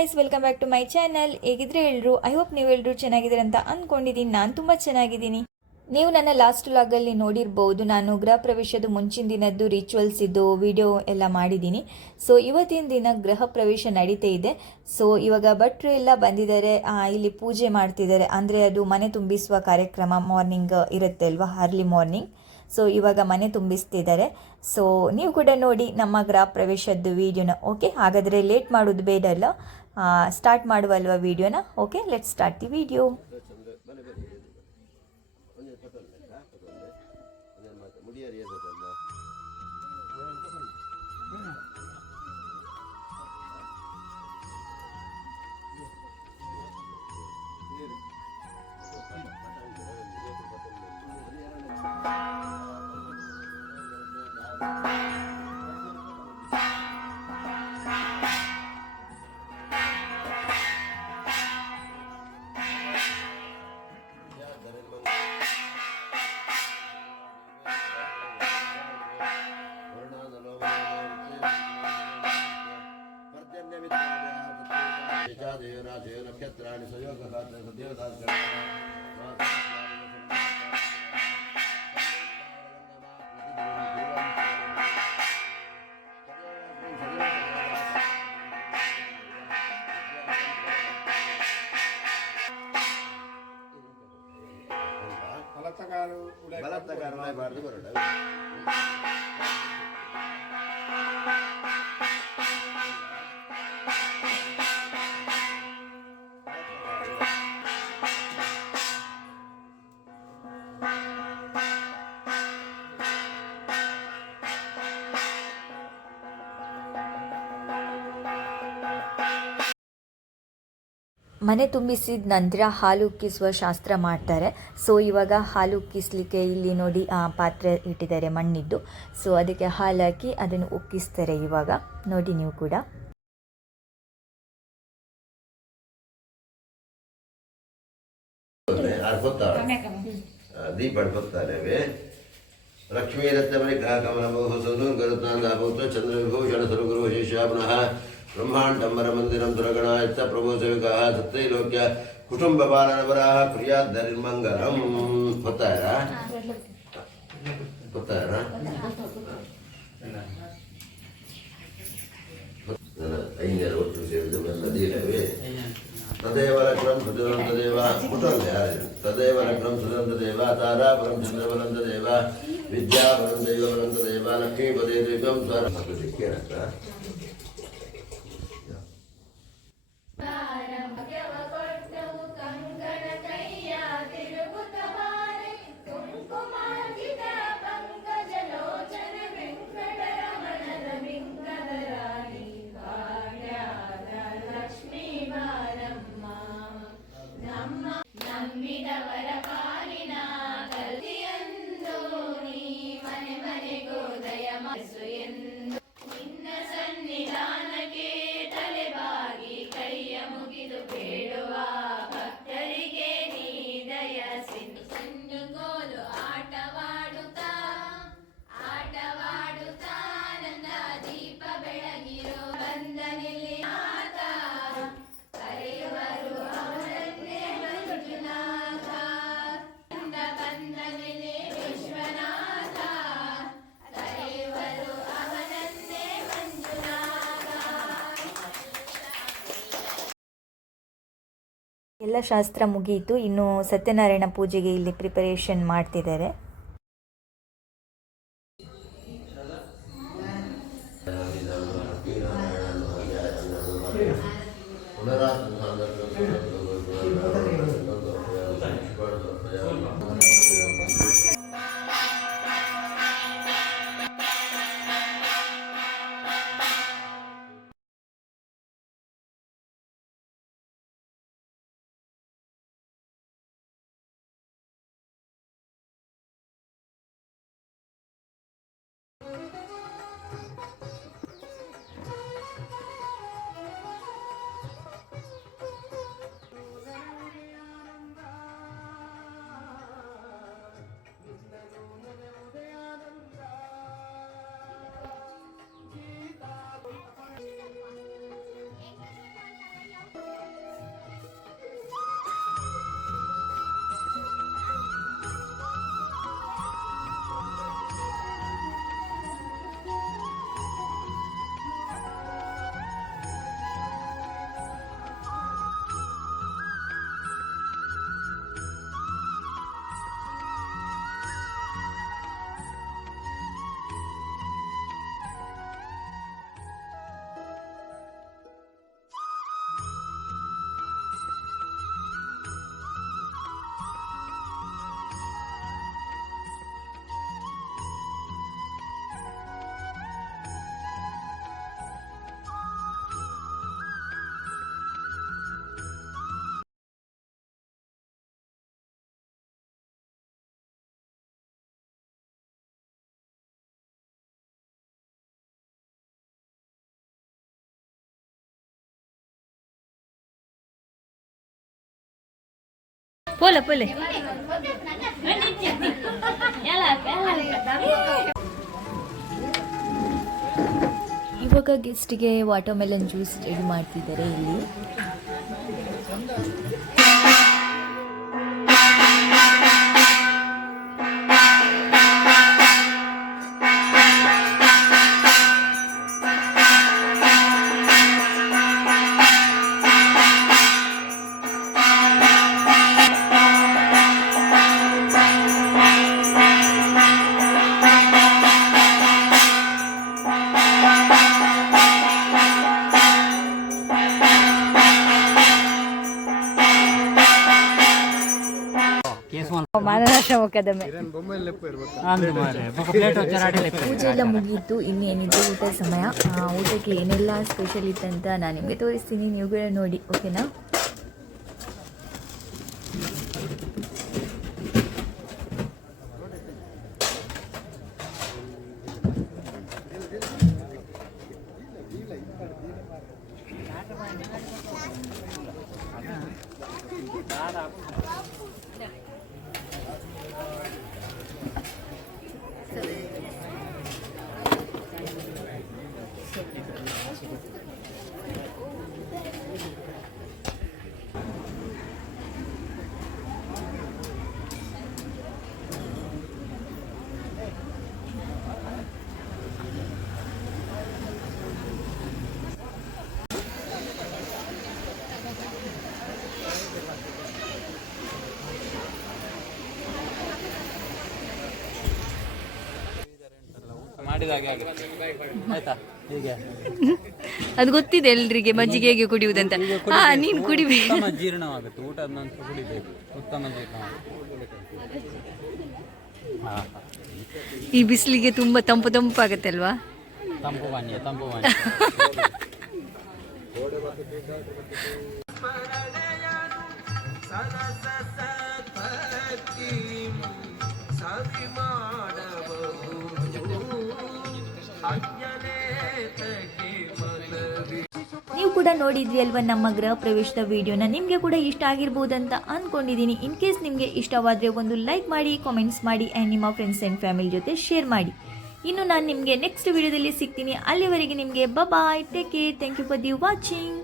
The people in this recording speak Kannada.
Guys, welcome back to my channel. ಹೇಗಿದ್ರೆ ಎಲ್ಲರೂ, ಐ ಹೋಪ್ ನೀವೆಲ್ಲರೂ ಚೆನ್ನಾಗಿದ್ದೀರ ಅಂತ ಅಂದ್ಕೊಂಡಿದ್ದೀನಿ. ನಾನು ತುಂಬ ಚೆನ್ನಾಗಿದ್ದೀನಿ. ನೀವು ನನ್ನ ಲಾಸ್ಟ್ ವ್ಲಾಗಲ್ಲಿ ನೋಡಿರ್ಬೋದು, ನಾನು ಗೃಹ ಪ್ರವೇಶದ ಮುಂಚಿನ ದಿನದ್ದು ರಿಚುವಲ್ಸ್ ಇದ್ದು ವಿಡಿಯೋ ಎಲ್ಲ ಮಾಡಿದ್ದೀನಿ. ಸೊ ಇವತ್ತಿನ ದಿನ ಗೃಹ ಪ್ರವೇಶ ನಡೀತಾ ಇದೆ. ಸೊ ಇವಾಗ ಭಟ್ರು ಎಲ್ಲ ಬಂದಿದ್ದಾರೆ, ಇಲ್ಲಿ ಪೂಜೆ ಮಾಡ್ತಿದ್ದಾರೆ. ಅಂದರೆ ಅದು ಮನೆ ತುಂಬಿಸುವ ಕಾರ್ಯಕ್ರಮ ಮಾರ್ನಿಂಗ್ ಇರುತ್ತೆ ಅಲ್ವಾ, ಅರ್ಲಿ ಮಾರ್ನಿಂಗ್. ಸೊ ಇವಾಗ ಮನೆ ತುಂಬಿಸ್ತಿದ್ದಾರೆ. ಸೊ ನೀವು ಕೂಡ ನೋಡಿ ನಮ್ಮ ಗೃಹ ಪ್ರವೇಶದ್ದು ವಿಡಿಯೋನ. ಓಕೆ, ಹಾಗಾದರೆ ಲೇಟ್ ಮಾಡೋದು ಬೇಡ ಅಲ್ಲ, ಸ್ಟಾರ್ಟ್ ಮಾಡುವಲ್ವ ವಿಡಿಯೋನ. Okay, let start the video. ನಕ್ಷತ್ರಾಣಿ ಸಂಯೋಗ ಬಲತ್ತಗಾರವಾಗಬಾರ್ದು ಬರೋಣ. ಮನೆ ತುಂಬಿಸಿದ ನಂತರ ಹಾಲು ಉಕ್ಕಿಸುವ ಶಾಸ್ತ್ರ ಮಾಡ್ತಾರೆ. ಸೊ ಇವಾಗ ಹಾಲು ಉಕ್ಕಿಸ್ಲಿಕ್ಕೆ ಇಲ್ಲಿ ನೋಡಿ ಪಾತ್ರೆ ಇಟ್ಟಿದ್ದಾರೆ ಮಣ್ಣಿದ್ದು. ಸೊ ಅದಕ್ಕೆ ಹಾಲು ಹಾಕಿ ಅದನ್ನು ಉಕ್ಕಿಸ್ತಾರೆ. ಇವಾಗ ನೋಡಿ ನೀವು ಕೂಡ. ದೀಪ ಲಕ್ಷ್ಮೀ ರತ್ನಮಣಿ ಚಂದ್ರ ವಿಭೂಷಣ ಸರ್ವಗುರು ಶಿಷ್ಯ ಪುನಃ ಬ್ರಹ್ಮಾಂಡಂಬರ ಮಂದಿರಂ ಸುರಗಣಾಯತ್ತ ಪ್ರಭೋ ಸವಿಕಾ ಸತ್ತೈಲೋಕ್ಯ ಕುಟುಂಬ ಪಾಲನವರಾಹ ಪ್ರಿಯಾಧರಿರ್ಮಂಗಲಂ. ಗೊತ್ತಾಯರಾ ಐನ್ಯರು ಒಟ್ಟು ಸೇರಿದು ನದಿಯಿಲ್ಲವೇ. ತದೇವ ಲಗ್ನಂ ಸುಧರಂತ ದೇವ ತದೇವ ಲಗ್ನಂ ಸುಧರಂತ ದೇವ ತಾರಾಪರಂ ಚಂದ್ರಬಲಂತ ದೇವ ವಿದ್ಯಾಪರಂ ದೈವಬಲಂತ ದೇವ ಲಕ್ಷ್ಮೀಪದೇ ದೈವಂ ಸ್ವರ ಕೇಳಕ್ಕ. ಎಲ್ಲ ಶಾಸ್ತ್ರ ಮುಗಿಯಿತು. ಇನ್ನು ಸತ್ಯನಾರಾಯಣ ಪೂಜೆಗೆ ಇಲ್ಲಿ ಪ್ರಿಪರೇಷನ್ ಮಾಡ್ತಿದ್ದಾರೆ. ಪೋಲೆ ಪೋಲೆ ಇವಾಗ ಗೆಸ್ಟ್ಗೆ ವಾಟರ್ ಮೆಲನ್ ಜ್ಯೂಸ್ ರೆಡಿ ಮಾಡ್ತಿದ್ದಾರೆ ಇಲ್ಲಿ. ಪೂಜೆ ಎಲ್ಲ ಮುಗೀತು, ಇನ್ನೇನಿದೆ ಊಟ ಸಮಯ. ಊಟಕ್ಕೆ ಏನೆಲ್ಲ ಸ್ಪೆಷಲ್ ಇತ್ತಂತ ನಾನು ನಿಮಗೆ ತೋರಿಸ್ತೀನಿ, ನೀವುಗಳ ನೋಡಿ, ಓಕೆನಾ? ಅದು ಗೊತ್ತಿದೆ ಎಲ್ರಿಗೆ ಮಜ್ಜಿಗೆ ಹೇಗೆ ಕುಡಿಯುವುದಂತ. ನೀನು ಕುಡಿಬೇಕು, ಜೀರ್ಣವಾಗುತ್ತೆ. ಊಟದ ನಂತರ ಕುಡಿಬೇಕು, ಉತ್ತಮ ಈ ಬಿಸಿಲಿಗೆ ತುಂಬಾ ತಂಪು ತಂಪಾಗತ್ತೆ ಅಲ್ವಾ? ತಂಪು ಪಾನೀಯ. ನೀವು ಕೂಡ ನೋಡಿದ್ರಿ ಅಲ್ವಾ ನಮ್ಮ ಗೃಹ ಪ್ರವೇಶದ ವಿಡಿಯೋನ. ನಿಮಗೆ ಕೂಡ ಇಷ್ಟ ಆಗಿರ್ಬೋದಂತ ಅಂದ್ಕೊಂಡಿದ್ದೀನಿ. ಇನ್ ಕೇಸ್ ನಿಮಗೆ ಇಷ್ಟವಾದರೆ ಒಂದು ಲೈಕ್ ಮಾಡಿ, ಕಾಮೆಂಟ್ಸ್ ಮಾಡಿ ಆ್ಯಂಡ್ ನಿಮ್ಮ ಫ್ರೆಂಡ್ಸ್ ಆ್ಯಂಡ್ ಫ್ಯಾಮಿಲಿ ಜೊತೆ ಶೇರ್ ಮಾಡಿ. ಇನ್ನು ನಾನು ನಿಮಗೆ ನೆಕ್ಸ್ಟ್ ವಿಡಿಯೋದಲ್ಲಿ ಸಿಗ್ತೀನಿ. ಅಲ್ಲಿವರೆಗೆ ನಿಮಗೆ bye, take care, thank you for the watching.